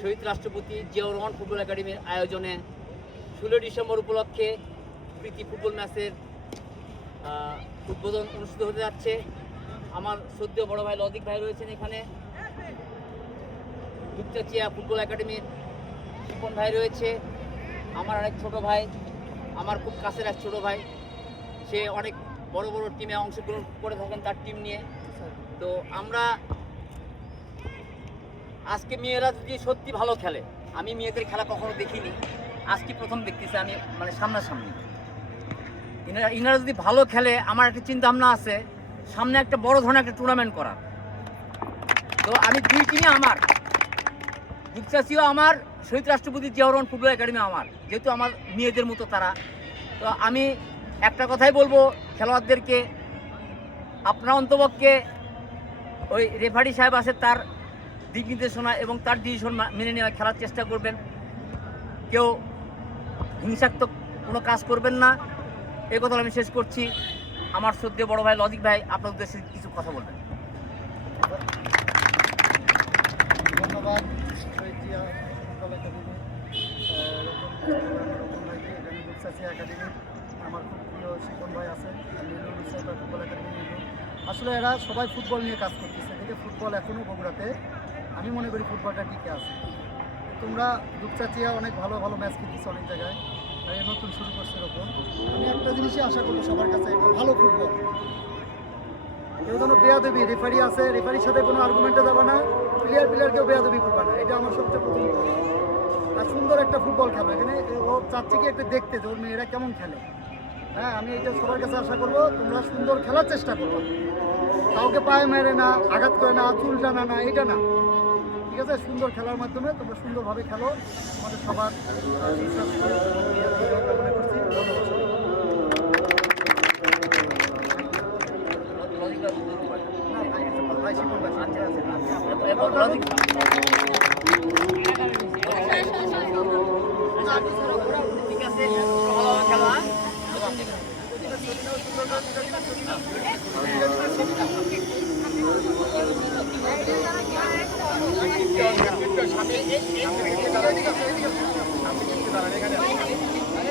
শহীদ রাষ্ট্রপতি জিয়াউর রহমান ফুটবল একাডেমির আয়োজনে 16 ডিসেম্বর উপলক্ষে প্রীতি ফুটবল ম্যাচের উদ্বোধন অনুষ্ঠিত হতে যাচ্ছে। আমার শ্রদ্ধেয় বড় ভাই লজিক ভাই রয়েছেন এখানে, দুপচাচিয়া ফুটবল একাডেমির শিপন ভাই রয়েছে, আমার আরেক ছোট ভাই, আমার খুব কাছের এক ছোট ভাই, সে অনেক বড় বড় টিমে অংশগ্রহণ করে থাকেন তার টিম নিয়ে। তো আমরা আজকে মেয়েরা যদি সত্যি ভালো খেলে, আমি মেয়েদের খেলা কখনো দেখিনি, আজকে প্রথম দেখতেছি আমি, মানে সামনাসামনি। ইনারা যদি ভালো খেলে, আমার একটা চিন্তা ভাবনা আছে সামনে একটা বড় ধরনের একটা টুর্নামেন্ট করার। তো আমি দুই টিমই আমার, দুপচাচিও আমার, শহীদ রাষ্ট্রপতি জিয়াউর রহমান ফুটবল একাডেমি আমার, যেহেতু আমার মেয়েদের মতো তারা। তো আমি একটা কথাই বলবো খেলোয়াড়দেরকে, আপনার অন্তপক্ষে ওই রেফারি সাহেব আছে, তার দিক নির্দেশনা এবং তার ডিসিশন মেনে নেওয়া খেলার চেষ্টা করবেন। কেউ হিংসাত্মক কোনো কাজ করবেন না, এই কথা আমি শেষ করছি। আমার শ্রদ্ধেয় বড় ভাই লজিক ভাই আপনার উদ্দেশ্যে কিছু কথা বলবেন। ধন্যবাদ একাডেমি। আমার খুব প্রিয় শিপন ভাই আছে, ফুটবল একাডেমি। আসলে এরা সবাই ফুটবল নিয়ে কাজ করতেছে, এদিকে ফুটবল এখনও বগুড়াতে আমি মনে করি ফুটবলটা টিকে আছে। তোমরা দুপচাচিয়া অনেক ভালো ভালো ম্যাচ খেলতেছো অনেক জায়গায়, আর নতুন শুরু করছে এরকম। আমি একটা জিনিসই আশা করবো সবার কাছে, ভালো ফুটবল। কেউ যেন বেয়াদবি, রেফারি আছে, রেফারির সাথে কোনো আর্গুমেন্টে যাবে না, প্লেয়ারকেও বেয়াদবি করবে না, এটা আমার সবচেয়ে প্রথম। আর সুন্দর একটা ফুটবল খেলো, এখানে ও চাচ্ছে কি একটা দেখতে যে ওর মেয়েরা কেমন খেলে। হ্যাঁ, আমি এটা সবার কাছে আশা করবো, তোমরা সুন্দর খেলার চেষ্টা করবো, কাউকে পায়ে মেরে না, আঘাত করে না, চুল টানা না, এটা না, ঠিক আছে? সুন্দর খেলার মাধ্যমে তোমরা সুন্দরভাবে খেলো, আমাদের সবার কামনা করছি। ঠিক আছে, ভালো খেলা। সামনে